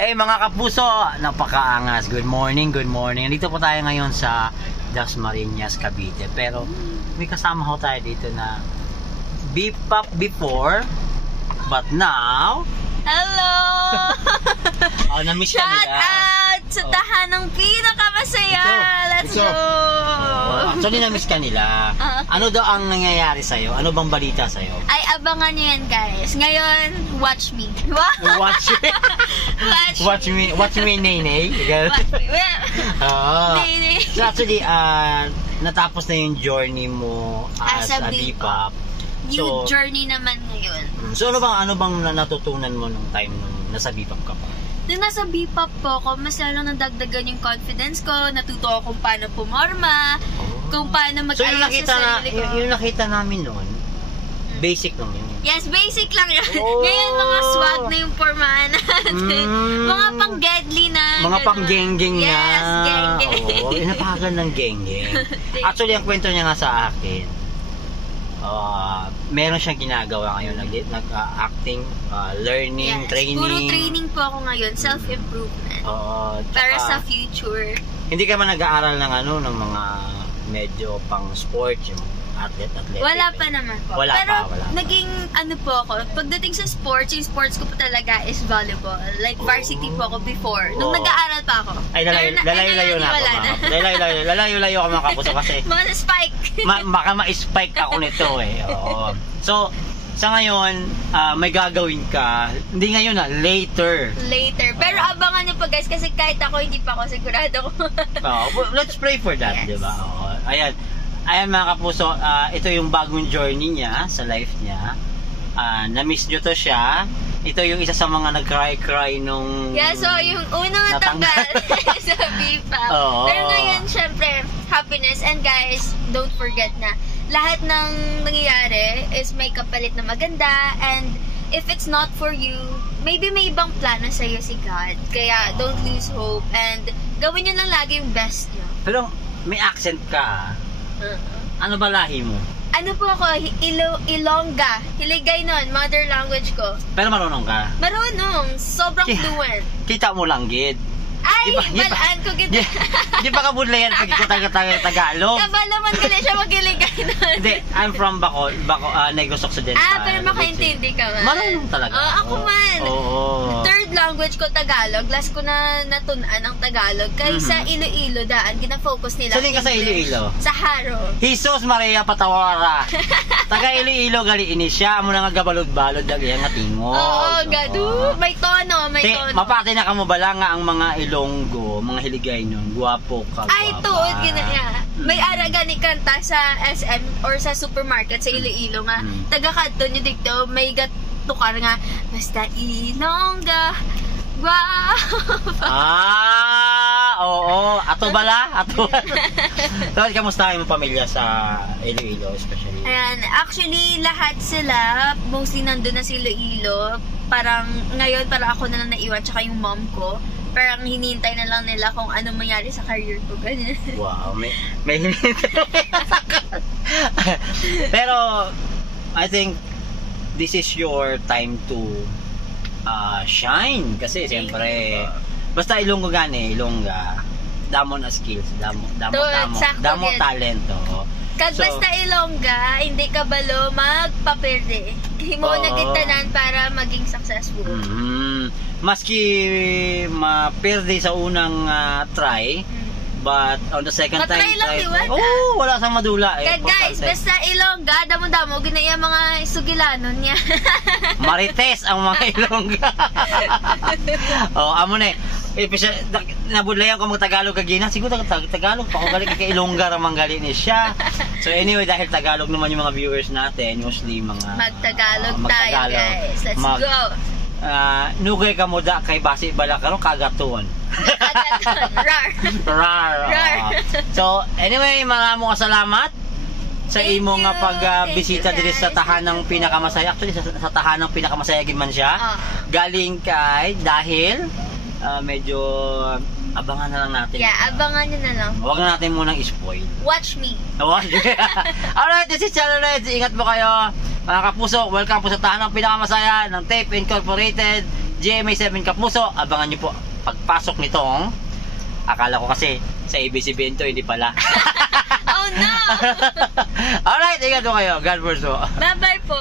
Mga kapuso, napakaangas. Good morning, good morning. Dito po tayo ngayon sa Dasmariñas, Cavite. Pero may kasama ho tayo dito na Bpop before, but now... Hello! Na-miss ka Shout nila. out sa tahanang pinakamasaya! Let's go! Actually, na-miss ka nila. Ano daw ang nangyayari sa'yo? Ano bang balita sa'yo? Ay, abangan nyo yan, guys. Ngayon, watch me. Watch me, Nene. Nene. So actually, natapos na yung journey mo as a Bpop. New journey naman ngayon. So ano bang natutunan mo nung time nung nasa Bpop ka pa? Nung nasa Bpop po ako, mas lalong nadagdagan yung confidence ko, natuto ako kung paano pumorma, kung paano So mag-ayos sa sarili ko. yung nakita namin noon, basic lang yun. Yes, basic lang yun. Ngayon, mga swag na yung pormahan natin. Mga pang-gedly na. Mga pang-geng-geng na. Yes, geng-geng. Oo, inapagan ng geng-geng. Actually, ang kwento niya nga sa akin, meron siyang ginagawa ngayon, nag-acting, learning, training. Puro training po ako ngayon, self-improvement. Para sa future. Hindi ka man nag-aaral ng mga medyo pang sports, yung athletic. Wala pa naman po. Wala Pero pa. naging po ako, pagdating sa sports, yung sports ko po talaga is volleyball. Like varsity po ako before. Nung nag-aaral pa ako. Ay, lalayo-layo na ako. Lalayo-layo ako mga kapuso kasi mga spike. Baka ma-spike ako nito eh. Oo. So, sa ngayon, may gagawin ka. Hindi ngayon later. Pero abangan niyo pa guys, kasi kahit ako hindi pa ako sigurado ko. Let's pray for that, yes. Diba? Ayan mga kapuso, ito yung bagong journey niya sa life niya. Na-miss nyo to siya. Ito yung isa sa mga nag-cry nung... Yeah, so yung unang natanggal sa Bpop. Pero ngayon, syempre, happiness. And guys, don't forget na lahat ng nangyayari is may kapalit na maganda. And if it's not for you, maybe may ibang plano sa'yo si God. Kaya don't lose hope. And gawin nyo lang lagi yung best nyo. Pero may accent ka. Ano ba lahi mo? Ano po ako? Ilongga. Hiligay nun. Mother language ko. Pero marunong ka? Marunong. Sobrang fluent. Kita mo lang, gid. Ay, balaan ko kita. Di ba kabudlayan pag Tagalog? Kabalaman ka siya mag-iligay nun. Hindi, I'm from Negros Occidental. Pero makaintindi ka man. Marunong talaga. Ako man. Third language ko Tagalog. Last ko na natunan ang Tagalog. Kaya sa Iloilo daan, gina-focus nila. Saan ka sa Iloilo? Sa Haro. Jesus Maria Patawara. Taga Iloilo gali ini siya. Amo na nga gabalod-balod lagi nga tingog. Oo, gadu. May tono. Mapati na kamo bala nga ang mga Ilonggo, mga hiligay nun, guwapo ka. Ay, tuod, ginaya. May araga ni kanta sa SM or sa supermarket sa Iloilo nga. Taga-kadto nyo dito, may gatukar nga, basta Ilongga, guwapo. Oo. Ato bala? Ato. So, kamusta yung pamilya sa Iloilo especially? Ayan, actually, lahat sila, mostly nandun na sa Iloilo. Parang, ngayon, parang ako na naiwan, tsaka yung mom ko. Parang hinihintay na lang nila kung anong mangyari sa career ko, ganyan. Wow, may hinihintay. Pero, I think, this is your time to shine. Kasi, siyempre, basta Ilonggo Ilongga, damo na skills, damo talento. Basta Ilongga, hindi ka balo magpaperde. Himo na kintanan para maging successful. Maski maperde sa unang try, but on the second time try, wala sang madula eh. Guys, basta Ilongga, damo-damo ginaya mga sugilanon niya. Marites ang mga Ilongga. Amo na nabudlayan ko mag Tagalog kagina, siguro Tagalog pa ako gali kay Ilongga ra manggali ni siya. So anyway, dahil Tagalog naman yung mga viewers natin, mostly mga Magtagalog tayo, guys. Let's go. Nugay ka mo da kay basi bala karon kagaton. Rar. So anyway, maraming salamat sa imo nga pagbisita diri sa tahanang pinakamasaya. Actually sa tahanang pinakamasaya gid man siya. Galing kay dahil medyo abangan na lang natin. Yeah, abangan nyo na lang. Huwag na natin munang spoil. Watch me. Alright, this is Channel Reds. Ingat po kayo. Mga kapuso, welcome po sa tahanang pinakamasaya ng Tape Incorporated. GMA7 Kapuso. Abangan nyo po pagpasok nitong, akala ko kasi sa ABCBN to, hindi pala. Oh no! Alright, ingat po kayo. God bless po. Bye-bye po!